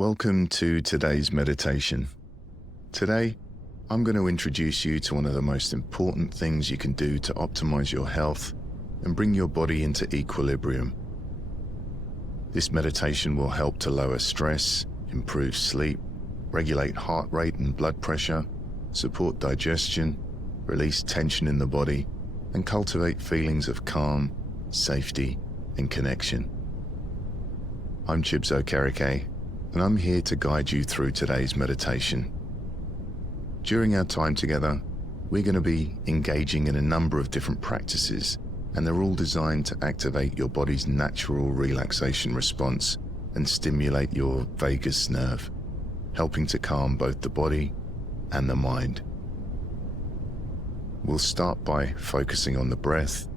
Welcome to today's meditation. Today, I'm going to introduce you to one of the most important things you can do to optimize your health and bring your body into equilibrium. This meditation will help to lower stress, improve sleep, regulate heart rate and blood pressure, support digestion, release tension in the body, and cultivate feelings of calm, safety, and connection. I'm Chibs Okereke, and I'm here to guide you through today's meditation. During our time together, we're going to be engaging in a number of different practices, and they're all designed to activate your body's natural relaxation response and stimulate your vagus nerve, helping to calm both the body and the mind. We'll start by focusing on the breath,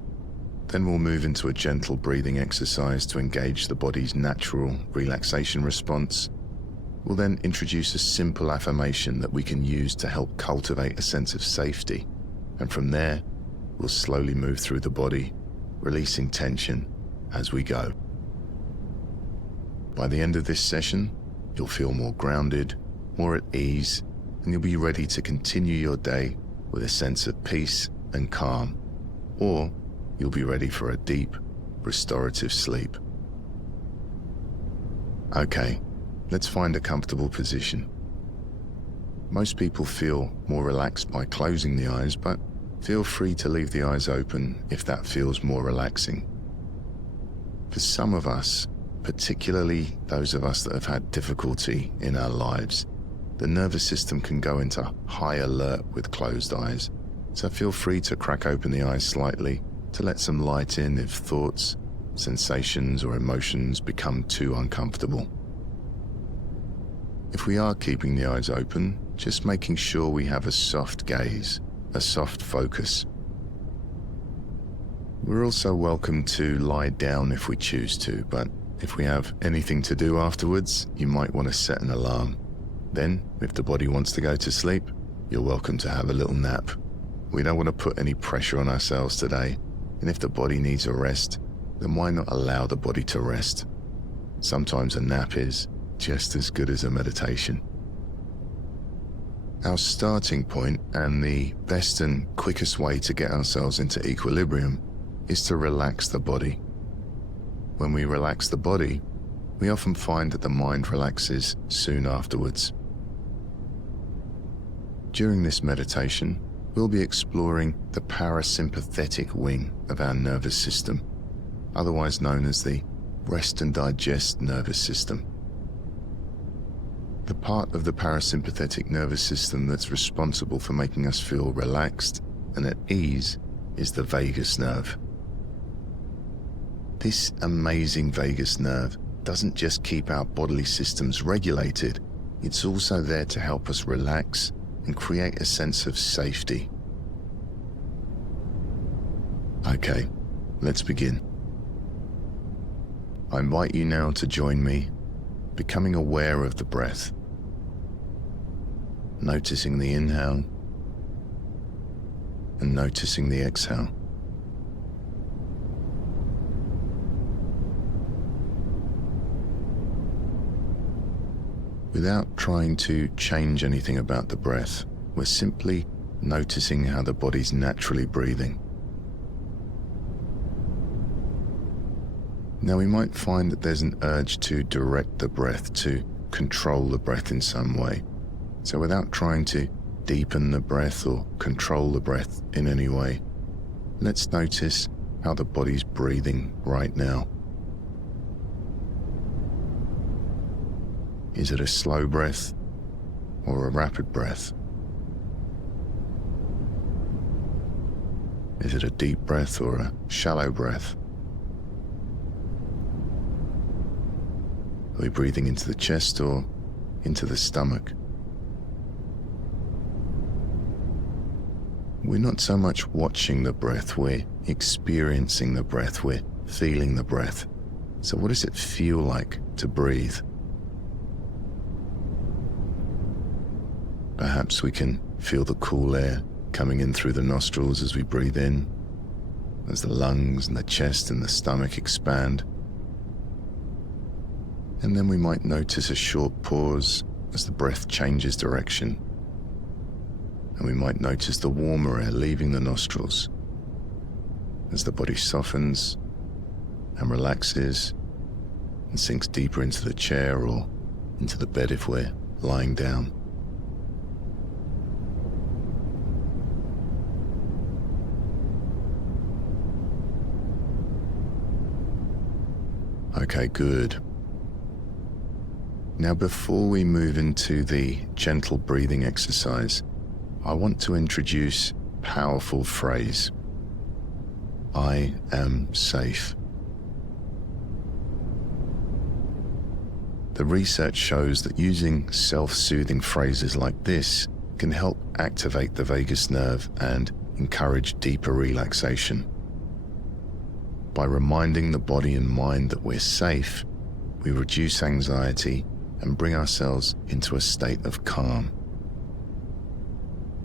then we'll move into a gentle breathing exercise to engage the body's natural relaxation response. We'll then introduce a simple affirmation that we can use to help cultivate a sense of safety. And from there, we'll slowly move through the body, releasing tension as we go. By the end of this session, you'll feel more grounded, more at ease, and you'll be ready to continue your day with a sense of peace and calm. Or you'll be ready for a deep, restorative sleep. Okay, let's find a comfortable position. Most people feel more relaxed by closing the eyes, but feel free to leave the eyes open if that feels more relaxing. For some of us, particularly those of us that have had difficulty in our lives, the nervous system can go into high alert with closed eyes, so feel free to crack open the eyes slightly to let some light in if thoughts, sensations, or emotions become too uncomfortable. If we are keeping the eyes open, just making sure we have a soft gaze, a soft focus. We're also welcome to lie down if we choose to, but if we have anything to do afterwards, you might want to set an alarm. Then, if the body wants to go to sleep, you're welcome to have a little nap. We don't want to put any pressure on ourselves today, and if the body needs a rest, then why not allow the body to rest? Sometimes a nap is just as good as a meditation. Our starting point and the best and quickest way to get ourselves into equilibrium is to relax the body. When we relax the body, we often find that the mind relaxes soon afterwards. During this meditation, we'll be exploring the parasympathetic wing of our nervous system, otherwise known as the rest and digest nervous system. The part of the parasympathetic nervous system that's responsible for making us feel relaxed and at ease is the vagus nerve. This amazing vagus nerve doesn't just keep our bodily systems regulated, it's also there to help us relax and create a sense of safety. Okay, let's begin. I invite you now to join me, becoming aware of the breath, noticing the inhale and noticing the exhale. Without trying to change anything about the breath, we're simply noticing how the body's naturally breathing. Now we might find that there's an urge to direct the breath, to control the breath in some way. So without trying to deepen the breath or control the breath in any way, let's notice how the body's breathing right now. Is it a slow breath or a rapid breath? Is it a deep breath or a shallow breath? Are we breathing into the chest or into the stomach? We're not so much watching the breath, we're experiencing the breath, we're feeling the breath. So what does it feel like to breathe? Perhaps we can feel the cool air coming in through the nostrils as we breathe in, as the lungs and the chest and the stomach expand. And then we might notice a short pause as the breath changes direction. And we might notice the warmer air leaving the nostrils as the body softens and relaxes and sinks deeper into the chair or into the bed if we're lying down. Okay, good. Now, before we move into the gentle breathing exercise, I want to introduce a powerful phrase. I am safe. The research shows that using self-soothing phrases like this can help activate the vagus nerve and encourage deeper relaxation. By reminding the body and mind that we're safe, we reduce anxiety and bring ourselves into a state of calm.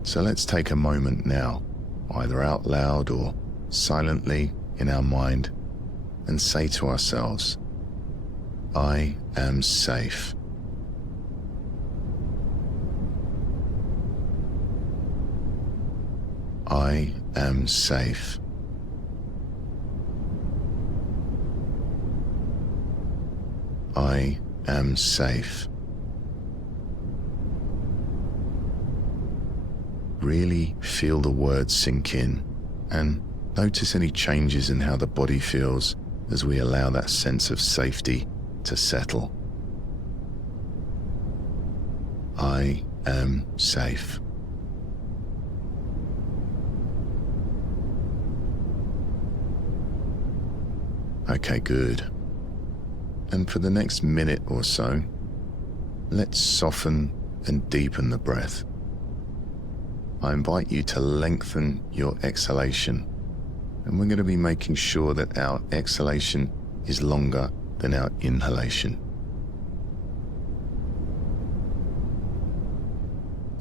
So let's take a moment now, either out loud or silently in our mind, and say to ourselves, I am safe. I am safe. I am safe. Really feel the words sink in and notice any changes in how the body feels as we allow that sense of safety to settle. I am safe. Okay, good. And for the next minute or so, let's soften and deepen the breath. I invite you to lengthen your exhalation, and we're going to be making sure that our exhalation is longer than our inhalation.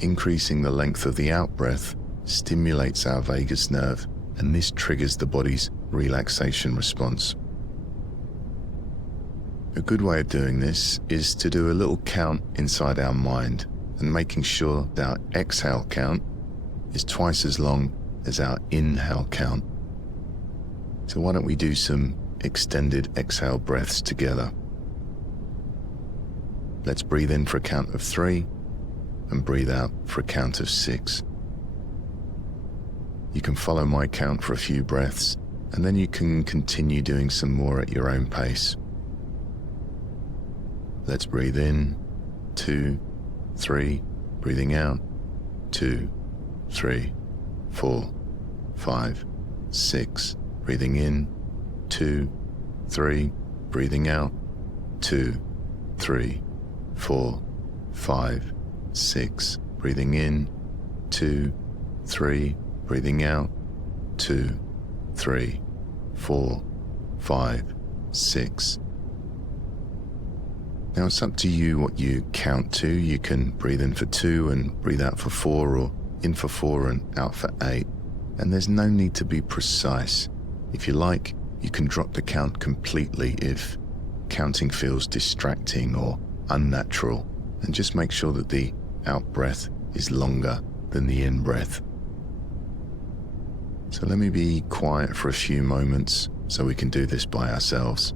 Increasing the length of the out-breath stimulates our vagus nerve, and this triggers the body's relaxation response. A good way of doing this is to do a little count inside our mind and making sure that our exhale count is twice as long as our inhale count. So why don't we do some extended exhale breaths together? Let's breathe in for a count of 3 and breathe out for a count of 6. You can follow my count for a few breaths, and then you can continue doing some more at your own pace. Let's breathe in, 2, 3, breathing out, 2, 3, 4, 5, 6, breathing in, 2, 3, breathing out, 2, 3, 4, 5, 6, breathing in, 2, 3, breathing out, 2, 3, 4, 5, 6. Now it's up to you what you count to. You can breathe in for 2 and breathe out for 4, or in for 4 and out for 8. And there's no need to be precise. If you like, you can drop the count completely if counting feels distracting or unnatural, and just make sure that the out breath is longer than the in breath. So let me be quiet for a few moments so we can do this by ourselves.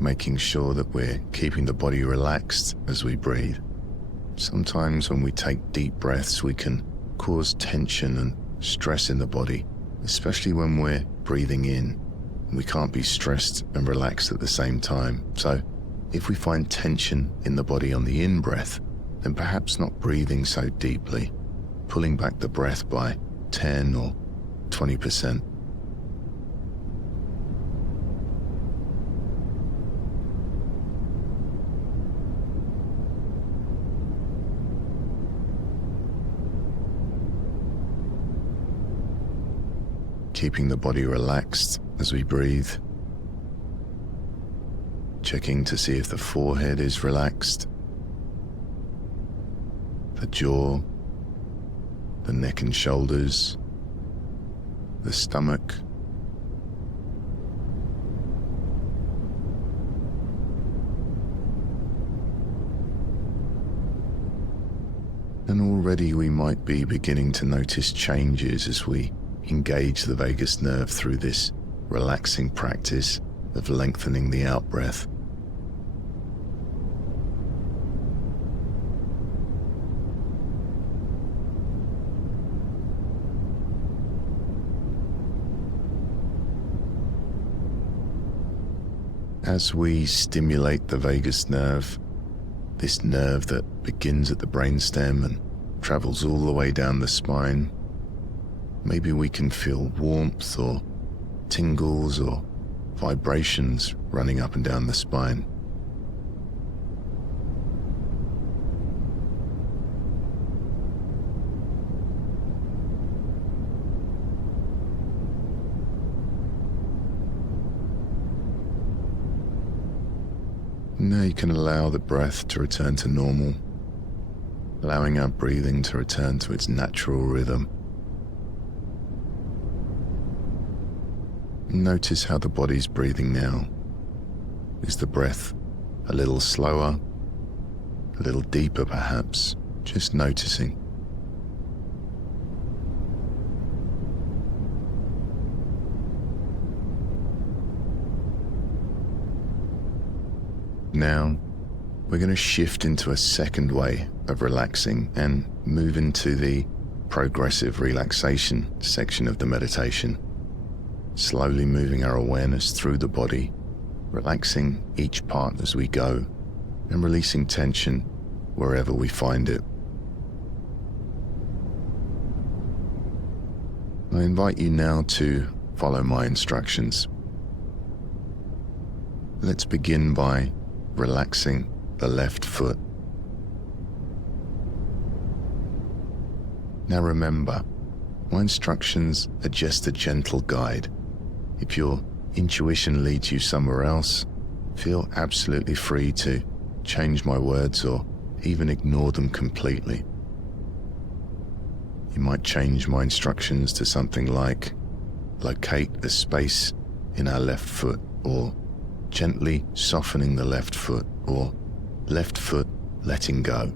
Making sure that we're keeping the body relaxed as we breathe. Sometimes when we take deep breaths, we can cause tension and stress in the body, especially when we're breathing in. We can't be stressed and relaxed at the same time. So if we find tension in the body on the in-breath, then perhaps not breathing so deeply, pulling back the breath by 10 or 20%. Keeping the body relaxed as we breathe. Checking to see if the forehead is relaxed. the jaw, the neck and shoulders, the stomach, and already we might be beginning to notice changes as we engage the vagus nerve through this relaxing practice of lengthening the out-breath. As we stimulate the vagus nerve, this nerve that begins at the brainstem and travels all the way down the spine, maybe we can feel warmth or tingles or vibrations running up and down the spine. Now you can allow the breath to return to normal, allowing our breathing to return to its natural rhythm. Notice how the body's breathing now. Is the breath a little slower, a little deeper perhaps? Just noticing. Now, we're going to shift into a second way of relaxing and move into the progressive relaxation section of the meditation, slowly moving our awareness through the body, relaxing each part as we go, and releasing tension wherever we find it. I invite you now to follow my instructions. Let's begin by relaxing the left foot. Now remember, my instructions are just a gentle guide. If your intuition leads you somewhere else, feel absolutely free to change my words or even ignore them completely. You might change my instructions to something like, locate a space in our left foot, or gently softening the left foot, or left foot letting go,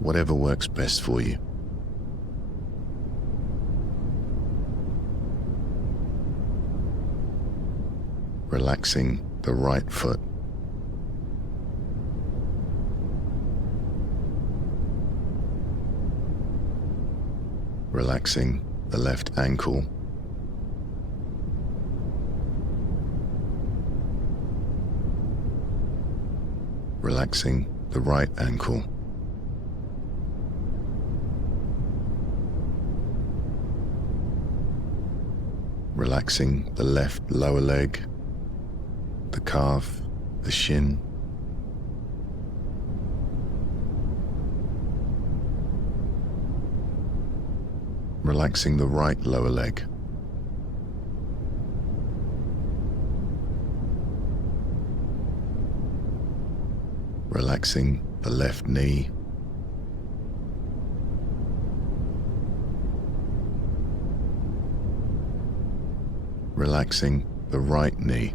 whatever works best for you. Relaxing the right foot. Relaxing the left ankle. Relaxing the right ankle. Relaxing the left lower leg, the calf, the shin. Relaxing the right lower leg. Relaxing the left knee. Relaxing the right knee.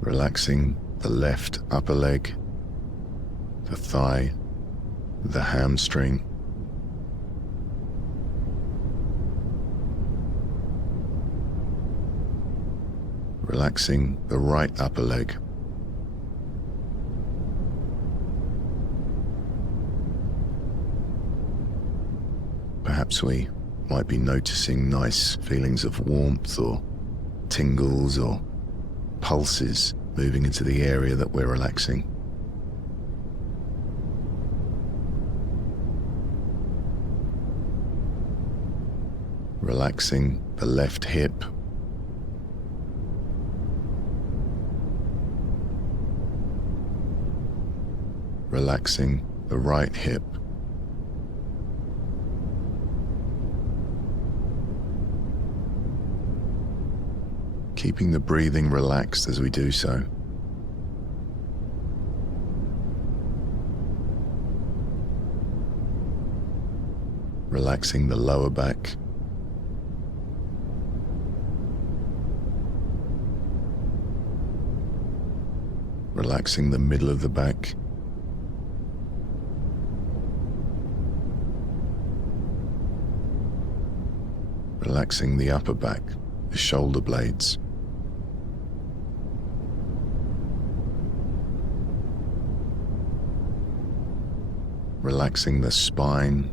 Relaxing the left upper leg, the thigh, the hamstring. Relaxing the right upper leg. Perhaps we might be noticing nice feelings of warmth or tingles or pulses moving into the area that we're relaxing. Relaxing the left hip. Relaxing the right hip. Keeping the breathing relaxed as we do so, relaxing the lower back, relaxing the middle of the back, relaxing the upper back, the shoulder blades, relaxing the spine,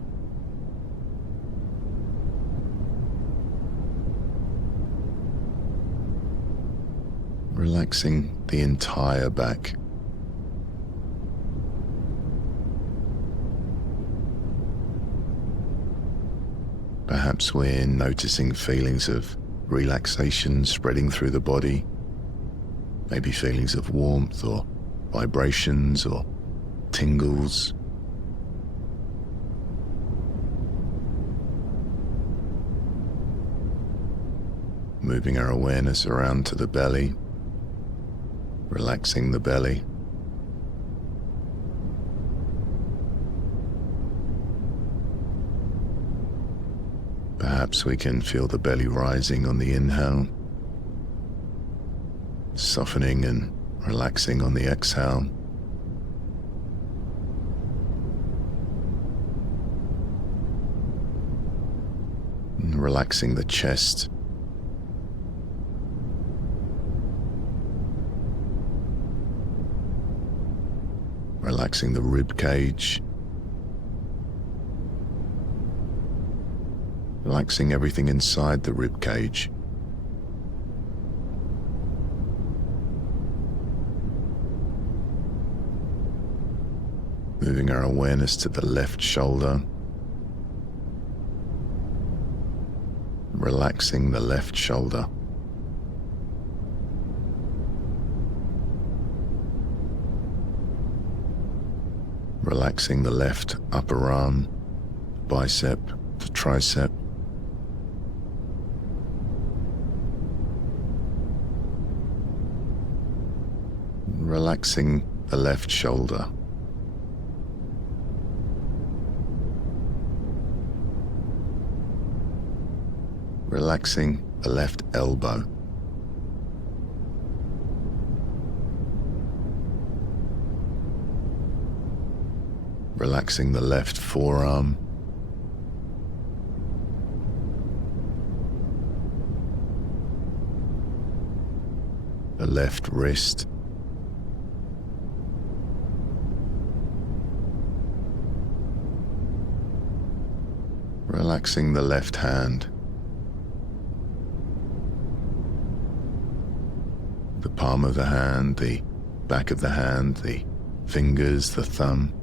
relaxing the entire back. Perhaps we're noticing feelings of relaxation spreading through the body, maybe feelings of warmth or vibrations or tingles. Moving our awareness around to the belly, relaxing the belly. Perhaps we can feel the belly rising on the inhale, softening and relaxing on the exhale. And relaxing the chest. Relaxing the rib cage. Relaxing everything inside the rib cage. Moving our awareness to the left shoulder. Relaxing the left shoulder. Relaxing the left upper arm, bicep to tricep. Relaxing the left shoulder. Relaxing the left elbow. Relaxing the left forearm. The left wrist. Relaxing the left hand. The palm of the hand, the back of the hand, the fingers, the thumb.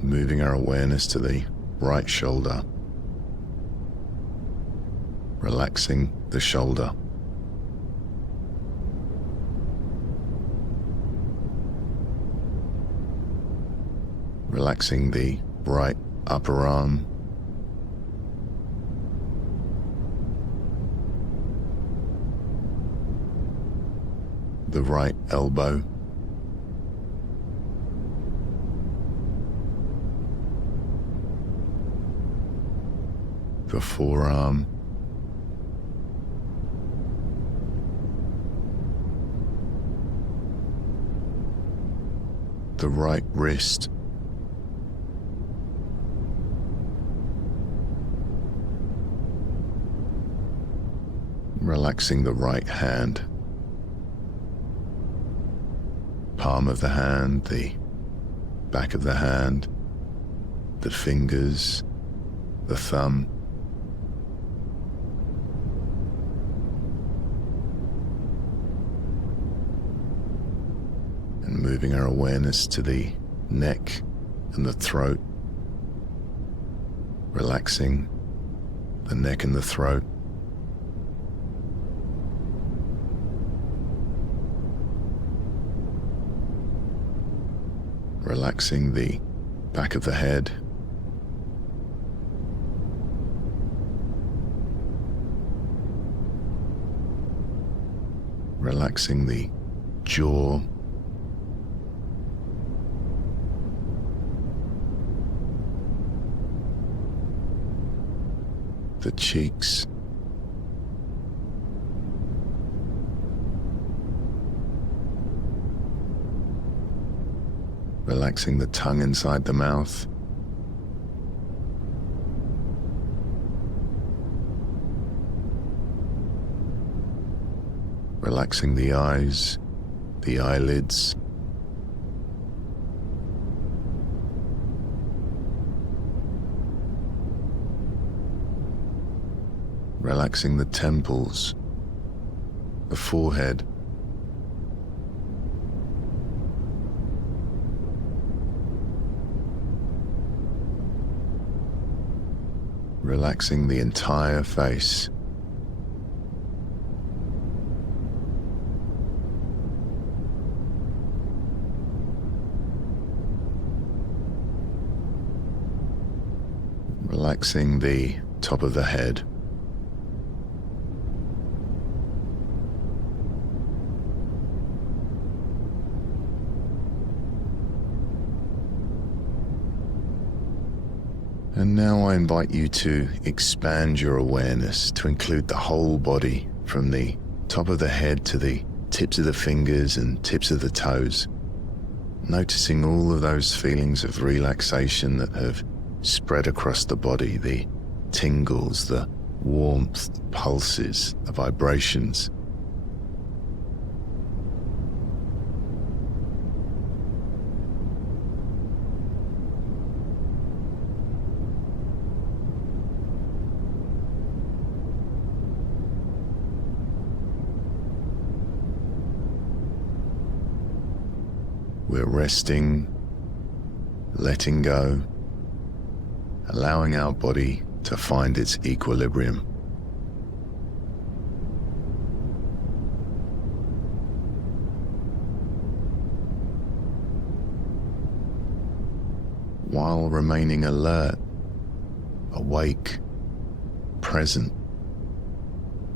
Moving our awareness to the right shoulder. Relaxing the shoulder. Relaxing the right upper arm. The right elbow. The forearm. The right wrist. Relaxing the right hand. Palm of the hand, the back of the hand, the fingers, the thumb. And moving our awareness to the neck and the throat, relaxing the neck and the throat. Relaxing the back of the head. Relaxing the jaw, the cheeks, relaxing the tongue inside the mouth, relaxing the eyes, the eyelids, relaxing the temples, the forehead, relaxing the entire face. Relaxing the top of the head. And now I invite you to expand your awareness to include the whole body, from the top of the head to the tips of the fingers and tips of the toes, noticing all of those feelings of relaxation that have spread across the body, the tingles, the warmth, the pulses, the vibrations. We're resting, letting go, allowing our body to find its equilibrium. While remaining alert, awake, present,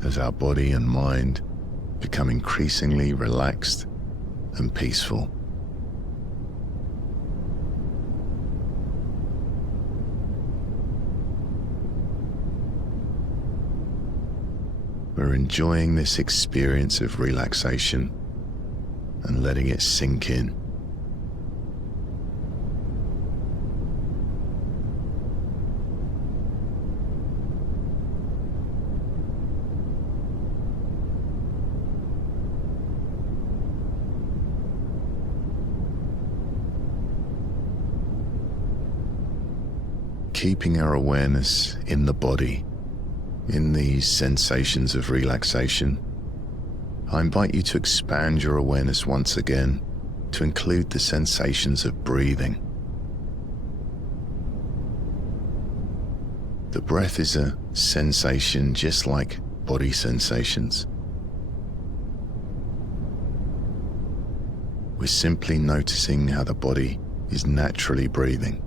as our body and mind become increasingly relaxed and peaceful. We're enjoying this experience of relaxation and letting it sink in. Keeping our awareness in the body, in these sensations of relaxation, I invite you to expand your awareness once again to include the sensations of breathing. The breath is a sensation just like body sensations. We're simply noticing how the body is naturally breathing.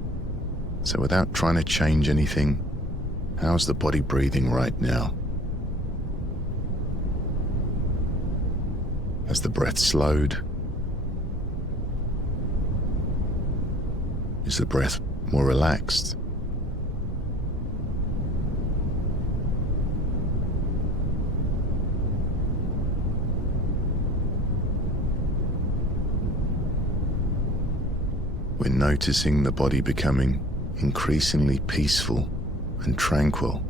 So without trying to change anything, how's the body breathing right now? Has the breath slowed? Is the breath more relaxed? We're noticing the body becoming increasingly peaceful and tranquil.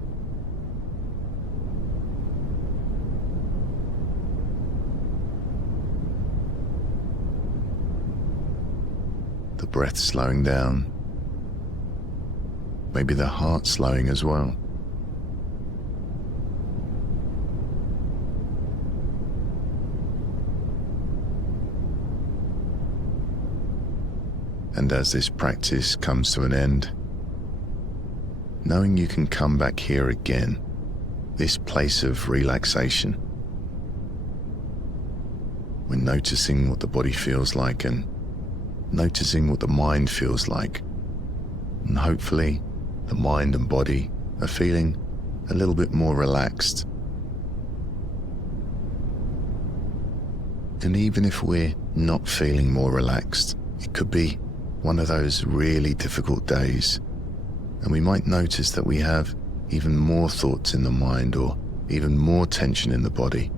The breath slowing down, maybe the heart slowing as well. And as this practice comes to an end, knowing you can come back here again, this place of relaxation. We're noticing what the body feels like and noticing what the mind feels like. And hopefully, the mind and body are feeling a little bit more relaxed. And even if we're not feeling more relaxed, it could be one of those really difficult days, and we might notice that we have even more thoughts in the mind or even more tension in the body,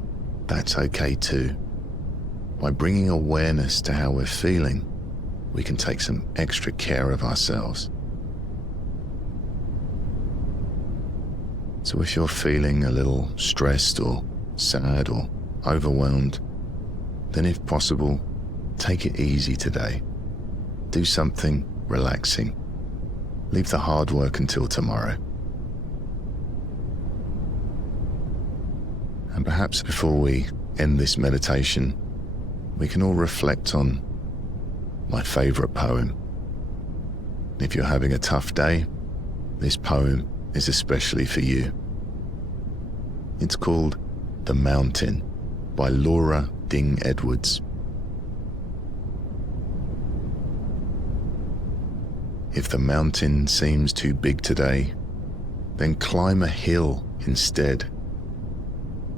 that's okay too. By bringing awareness to how we're feeling, we can take some extra care of ourselves. So if you're feeling a little stressed or sad or overwhelmed, then if possible, take it easy today. Do something relaxing. Leave the hard work until tomorrow. And perhaps before we end this meditation, we can all reflect on my favorite poem. If you're having a tough day, this poem is especially for you. It's called The Mountain by Laura Ding Edwards. If the mountain seems too big today, then climb a hill instead.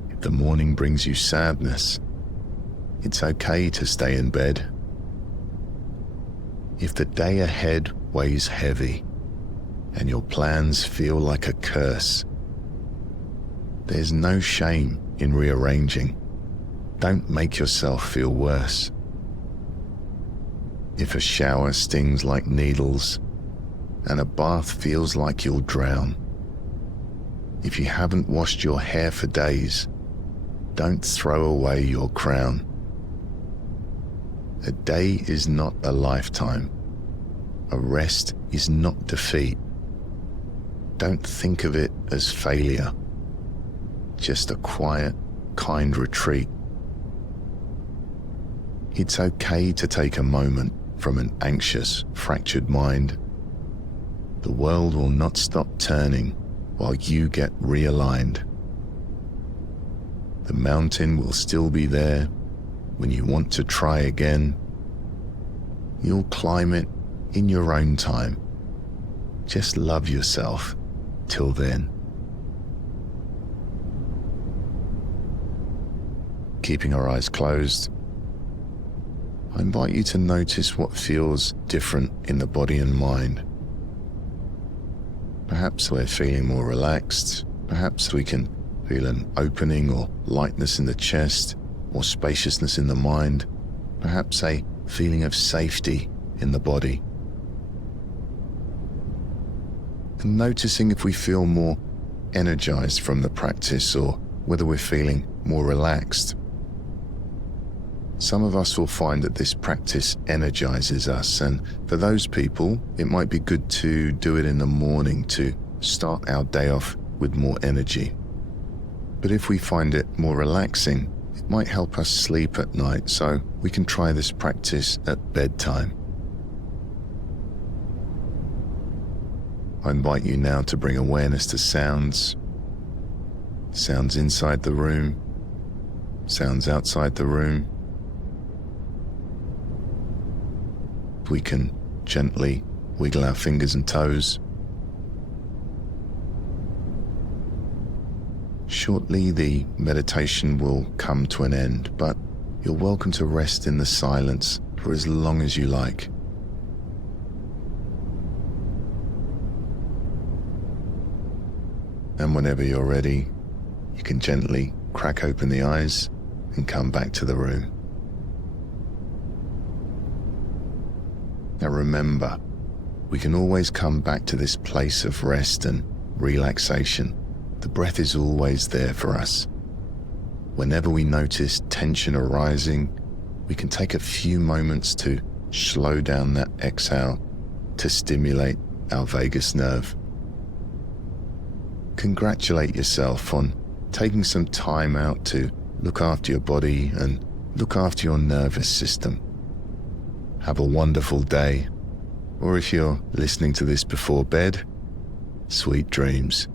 If the morning brings you sadness, it's okay to stay in bed. If the day ahead weighs heavy and your plans feel like a curse, there's no shame in rearranging. Don't make yourself feel worse. If a shower stings like needles and a bath feels like you'll drown, if you haven't washed your hair for days, don't throw away your crown. A day is not a lifetime. A rest is not defeat. Don't think of it as failure, just a quiet, kind retreat. It's okay to take a moment from an anxious, fractured mind. The world will not stop turning while you get realigned. The mountain will still be there when you want to try again. You'll climb it in your own time. Just love yourself till then. Keeping our eyes closed, I invite you to notice what feels different in the body and mind. Perhaps we're feeling more relaxed. Perhaps we can feel an opening or lightness in the chest or spaciousness in the mind. Perhaps a feeling of safety in the body. And noticing if we feel more energized from the practice or whether we're feeling more relaxed. Some of us will find that this practice energizes us, and for those people, it might be good to do it in the morning to start our day off with more energy. But if we find it more relaxing, it might help us sleep at night, so we can try this practice at bedtime. I invite you now to bring awareness to sounds. Sounds inside the room, sounds outside the room. We can gently wiggle our fingers and toes. Shortly, the meditation will come to an end, but you're welcome to rest in the silence for as long as you like. And whenever you're ready, you can gently crack open the eyes and come back to the room. Now remember, we can always come back to this place of rest and relaxation. The breath is always there for us. Whenever we notice tension arising, we can take a few moments to slow down that exhale to stimulate our vagus nerve. Congratulate yourself on taking some time out to look after your body and look after your nervous system. Have a wonderful day, or if you're listening to this before bed, sweet dreams.